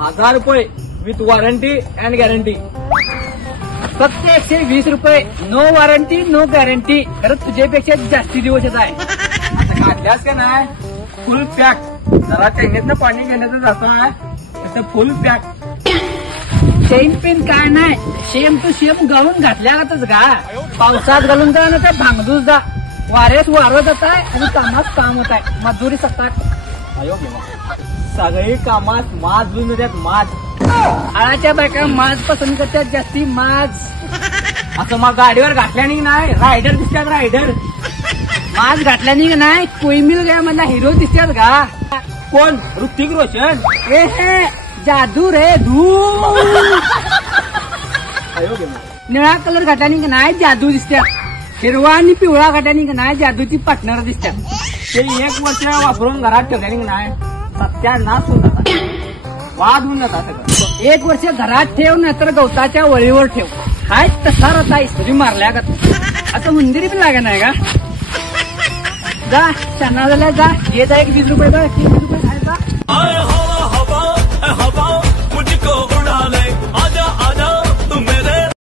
1000 रुपये with warranty and guarantee. फक्त 120 रुपये. No warranty no guarantee. खरंच तुझ्यापेक्षा जास्ती दिवस येत आहे. आता काढल्यास का नाही फुल पॅक. जरा चैनीतनं पाणी घेण्याचं जातं आहे तसं फुल पॅक. चेन पेन काय नाही, सेम टू सेम घालून घातल्यागतच का. पावसात घालून जा ना तर भांगदूस जा. वाऱ्यात वारं जात आहे आणि कामात काम होत आहे. मजुरी सत्ताक. सगळी कामात माज जुन देतात माज. आळाच्या बायका माज पसंत करतात जास्ती माज. असं मग गाडीवर घातल्याने नाही रायडर दिसतात रायडर. माज घातल्याने का नाही कोईमिल गया मला हिरो दिसतात का. कोण ऋतिक रोशन. ए हे जादू रे धू. निळा कलर घातल्याने का नाही जादू दिसतात. हिरवा आणि पिवळा घातल्याने का नाही जादूची पार्टनर दिसतात. ते 1 वर्ष वापरून घरात ठेवल्याने नाही सत्यानाश होऊन जातात. वाद होऊन जातात सगळं. 1 वर्ष घरात ठेव नाहीतर गवताच्या वळीवर ठेव. हाय तसा रता इस्त्री मारल्या का असं मंदिरी पण लागा नाही का. जा शना झाला जा. येत आहे 20 रुपये 30 रुपये खायचा.